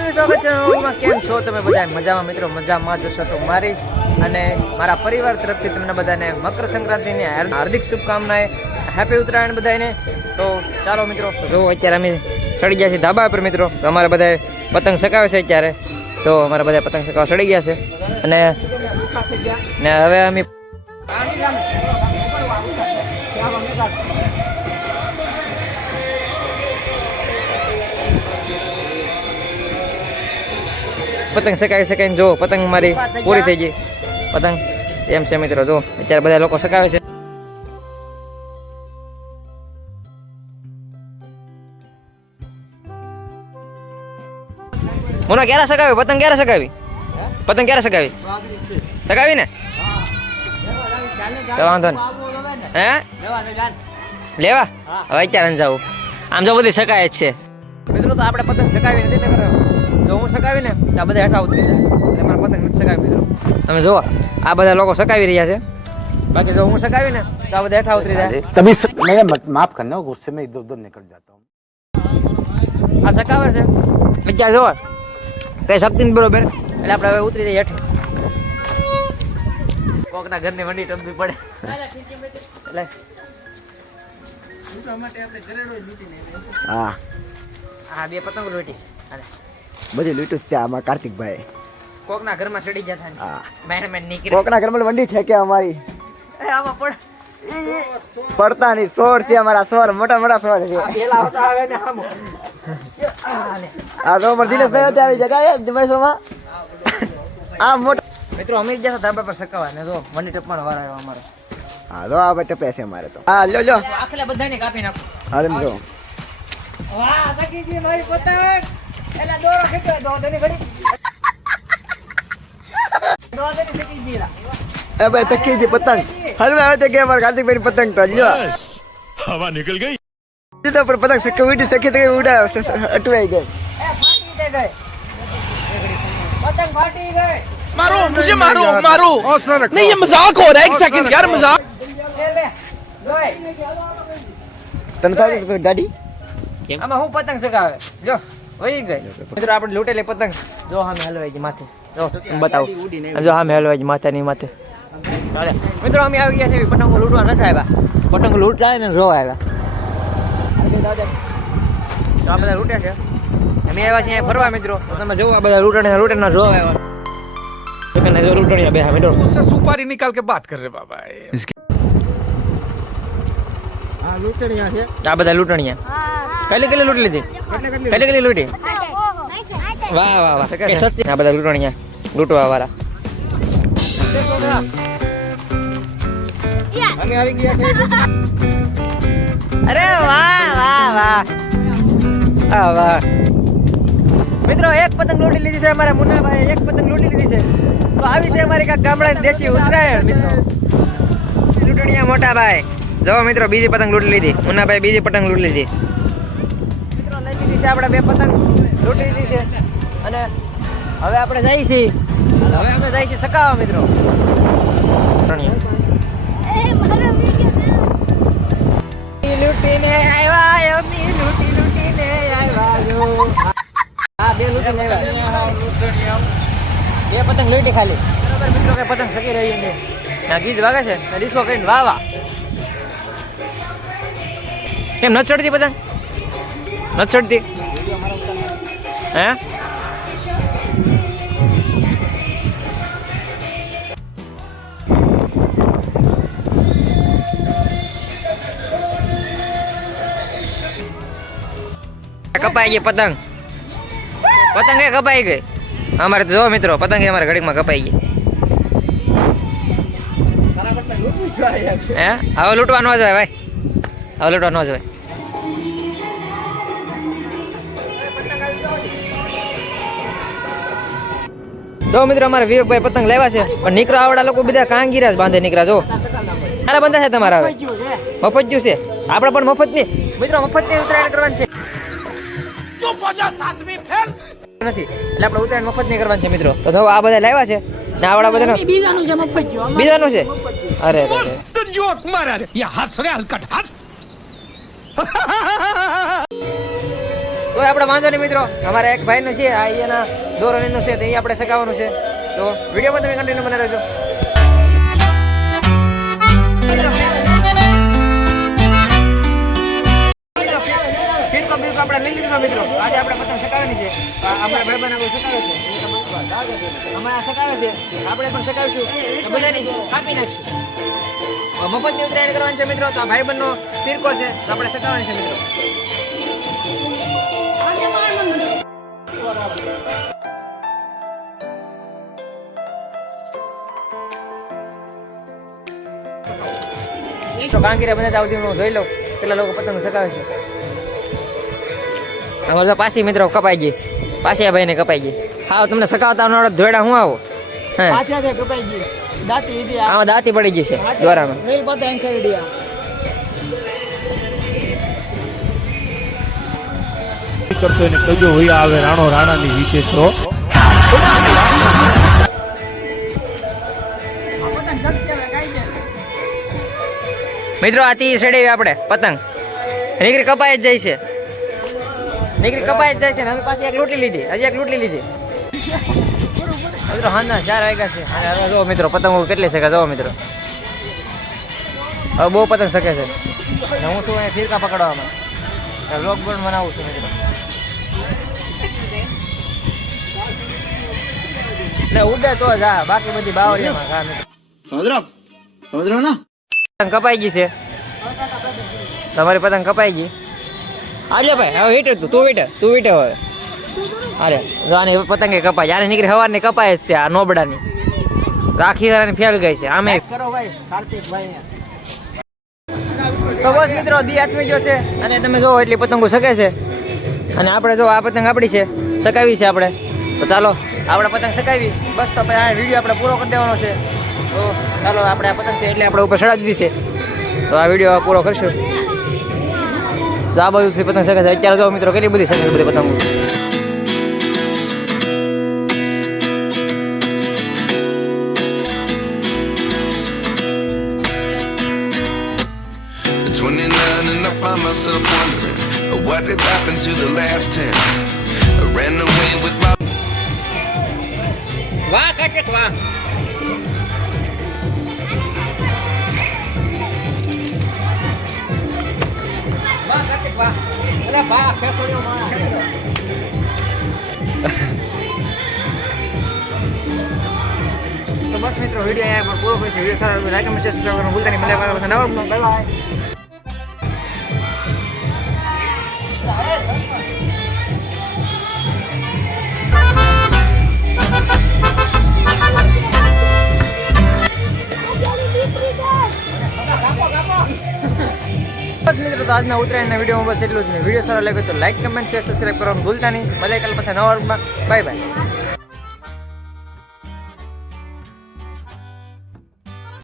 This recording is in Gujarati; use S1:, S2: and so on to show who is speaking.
S1: ફેમિલી સ્વાગત છે. નવમાં કેમ છો તમે બધા મજામાં મિત્રો, મજામાં જ હશો તો મારી અને મારા પરિવાર તરફથી તમને બધાને મકર સંક્રાંતિની હાર્દિક શુભકામનાએ હેપી ઉત્તરાયણ બધાને તો ચાલો મિત્રો, જો અત્યારે અમે ચડી ગયા છીએ ધાબા પર મિત્રો, તો અમારે બધા પતંગ સકાવે છે અત્યારે. તો અમારા બધા પતંગ સકાવા ચડી ગયા છે. અને ને હવે અમે પતંગ સકાવી શકાય જો પતંગ મારી પૂરી થઈ ગઈ. પતંગ એમ છે મિત્રો જો અત્યારે બધા લોકો સકાવે છે. મુના ક્યારે સકાવી પતંગ ક્યારે સકાવી પતંગ ક્યારે સકાવી સકાવી ને? તો વાંધો નહીં. હે? લેવા? હવે અત્યારે જાવું આમ તો બધી સકાય જ છે. મિત્રો તો આપણે પતંગ સકાવી નથી તો હું સકાવી ને? આ બધા હેઠા ઉતરી જાય. એટલે મારા પતંગ નથી સકાવી દીધો તમે જુઓ આ બધા લોકો સકાવી રહ્યા છે. બાકી જો હું સકાવી ને તો આ બધા હેઠા ઉતરી જાય.
S2: તમે મેં માફ કરી કરને ગુસ્સે મેં ઇધર ઉધર નીકળ જાતા હું
S1: આ સકાવે છે. અત્યારે જુઓ કઈ શક્તિ ને બરોબર. એટલે આપણે હવે ઉતરી જઈએ હેઠે. કોકના ઘરની વંડી ટમવી પડે. એટલે
S2: હા.
S1: હા બે પતંગ લોટી છે.
S2: બધી લૂંટું છે આમાં કાર્તિકભાઈ
S1: કોકના ઘરમાં ચડી ગયા થાય
S2: હા.
S1: મેન મેં નીકળી
S2: કોકના ઘરમાં વંડી છે કે અમારી?
S1: એ આમાં પડ
S2: પડતા નહીં સોર છે અમારા સોર મોટા મોટા સોર છે. આ તો અમારા દિનેશભાઈ હતા આવી જગ્યાએ દિનેશમાં આ મોટા
S1: મિત્રો અમીર જતા ધાબા પર સકાવા ને જો વંડી ટપવાનો વાર આવ્યો અમારો.
S2: હા તો આ બેટા પૈસે અમારે તો. હા લ્યો લ્યો.
S1: આખલે બધાને કાપી નાખો.
S2: અરે જો.
S1: વાહ સકી ગઈ મારી પતંગ એલા દોરો ખેંચો દોડો ની ઘડી દોડો ની સકી ગઈ લા.
S2: એ ભાઈ તકી જી પતંગ હવે આવે તે કે અમારા કાર્તિકભાઈ પતંગ તો લ્યો
S3: बस हवा निकल गई
S2: તો પણ પતંગ સકી ઉડી સકી તો ઉડા અટવાઈ ગઈ
S1: એ ફાટી દે ગઈ પતંગ ફાટી ગઈ
S4: मारो मुझे मारो मारो नहीं ये मजाक हो रहा है एक सेकंड यार मजाक
S1: લે લે જોય
S2: તને થાય તો ગાડી
S1: આમાં હું પતંગ સગાવે જો વહી ગઈ મિત્રો આપણે લૂંટેલી પતંગ જો સામે હલવાઈ ગઈ માથે જો હું બતાવું જો સામે હલવાઈ ગઈ માથાની માથે ચાલે મિત્રો અમે આવી ગયા છે પતંગો લૂંટવા નથી આવ્યા પતંગો લૂંટતા ને જોવા આવ્યા તો આ બધા લૂંટે છે અમે આવ્યા છીએ અહીંયા ફરવા મિત્રો તો તમે જોવો આ બધા લૂંટણી લૂંટણીના જોવા આવ્યા દુકાને જો લૂંટણીયા બેહા મિત્રો
S4: उससे सुपारी निकाल के बात कर रहे बाबा
S1: આ બધા લૂંટણીયા કેટલી કેટલી લૂંટી લીધી? કેટલી કેટલી લૂંટી? વાહ વાહ વાહ. કે સસ્તી. આ બધા લૂંટણીયા લૂંટવા વાળા
S2: અમે આવી ગયા છે.
S1: અરે વાહ વાહ વાહ. આ વાહ. મિત્રો એક પતંગ લૂંટી લીધી છે અમારા મુન્નાભાઈ એક પતંગ લૂંટી લીધી છે. તો આવી છે અમારી કાંક ગામડાની દેશી ઉતરાયણ મિત્રો. લૂંટણીયા મોટા ભાઈ જો મિત્રો બીજી પતંગ લૂંટી લીધી. મુન્નાભાઈ બીજી પતંગ લૂંટી લીધી. લઈ આપણે બે છે. હવે આપણે સકાવા, મિત્રો. લૂંટીને બે પતંગ લૂંટી ખાલી. બરાબર, મિત્રો કે પતંગ સકી રહી છે ગીત વાગે છે ડિસ્કો કરીને વાહ કેમ ન ચડતી પતંગ? નથી ચડતી? હે? કપાઈ ગઈ પતંગ. પતંગ એ કપાઈ ગઈ. અમારે તો જો મિત્રો પતંગ અમારે ઘડીકમાં કપાઈ ગઈ. હે? હવે લૂંટવા ન જવાય ભાઈ. હવે લૂંટવા ન જવાય. જો મિત્રો અમારે વિવેકભાઈ પતંગ લાવ્યા છે. પણ નીકળો આવડા લોકો બધા કાંગીરા બાંધે નીકળા જો. સારા બંધા છે તમારા મફત જ્યુ છે. આપણે પણ મફતની મિત્રો મફતની ઉત્તરાયણ કરવાની છે. એટલે આપણે ઉત્તરાયણ મફતની કરવાની છે મિત્રો. આ બધા લાવ્યા છે. ને આવડા બધા બીજાનું છે મફત જ્યુ બીજાનું છે? અરે
S4: જોક મારા રે. યા હસ
S1: તો આપણે વાંધો નહીં મિત્રો. અમારા એક ભાઈનું છે, આ અહીંયાના ધોરણીનું છે, તો એ આપણે સગાવવાનું છે. તો વિડીયોમાં તમે કન્ટિન્યુ બને રહેજો. આપણે લઈ મિત્રો. આજે આપણે પતંગ શકાવવાની છે. આ અમારા ભાઈબંધ આગળ સકાવે છે? અમારે આ શકાવે છે. આપણે પણ શકાવીશું. બધાની કાપી નાખશું. મફતની ઉત્તરાયણ કરવાની છે મિત્રો. તો આ ભાઈબંધનો ફીરકો છે આપણે શકાવવાની છે મિત્રો. તો કાંકીરા બધા આવતી હું જોઈ લઉં પેલા લોકો પતંગ સકાવે છે. અમારે તો પાછી મિત્રો કપાઈ ગઈ. પાછી ભાઈને કપાઈ ગઈ. હા તમને સકાવતા ધોયડા હું આવો? હે.
S5: કપાઈ ગઈ. દાંતી
S1: આમાં દાંતી પડી ગઈ છે દ્વારામાં.
S6: કરતો એને કજો વૈયા આવે રાણો રાણાની રીતે છો.
S1: મિત્રો, આ તી સડેવી આપણે, પતંગ. નીકળી કપાય જ જાય છે. નીકળી કપાય જ જાય છે અમે પાછી એક લૂંટી લીધી, હજી એક લૂંટી લીધી. મિત્રો ના ચાર વાગ્યા છે. જો મિત્રો, પતંગો કેટલી શકે જો મિત્રો. હવે બહુ પતંગ શકે છે. હું શું ફીરકા પકડવામાં પણ બનાવું છું, મિત્રો. એટલે ઉડે તો જ હા બાકી બધી બાવળીમાં હા મિત્રો
S2: સમજ ના?
S1: પતંગ કપાઈ ગઈ છે. તમારી પતંગ કપાઈ ગઈ? આજે ભાઈ હવે વીટર તું તું વીટર તું વીટર હવે. અરે જો આની પતંગે કપાઈ આને નીકળી હવારની કપાય જ છે આ નોબડાની. રાખી વાળાની ફેલ ગઈ છે આમે કરો ભાઈ કાર્તિકભાઈ તો બસ મિત્રો દી આથમી ગયો છે અને તમે જો એટલી પતંગો શકે છે. અને આપણે જો આ પતંગ આપણી છે સકાવી છે આપણે. તો ચાલો. આપણે પતંગ સકાવી બસ તો પછી આ વીડિયો આપણે પૂરો કરી દેવાનો છે. તો ચાલો આપણે આ પતંગ છે એટલે આપણે ઉપર ચડાવી દીધી છે. તો આ વીડિયો પૂરો કરશું. તો આ બધું પતંગ શકે છે અત્યારે જો મિત્રો કેટલી બધી શકે છે બધી પતંગો.
S7: At 29 and I find myself wondering uh, what did happen to the last 10. I ran away with my
S1: વાહ કાચક વાહ? વાહ વાહ? અરે વાહ તો બસ મિત્રો, વીડિયો અહીંયા પર પૂરો કરીશું. વીડિયો સારો લાઈક અને શેર કરવાનું ભૂલતા નહીં. મળે પાછા નવા બાય બસ મિત્રો, તો આજના ઉત્તરાયણના વિડીયોમાં બસ એટલું જ નહીં વીડિયો સારો લાગ્યો તો લાઈક કમેન્ટ શેર સબસ્ક્રાઈબ કરવાનું ભૂલતા નહીં. મળે કાલ પાછા નવા વર્ગમાં. Bye bye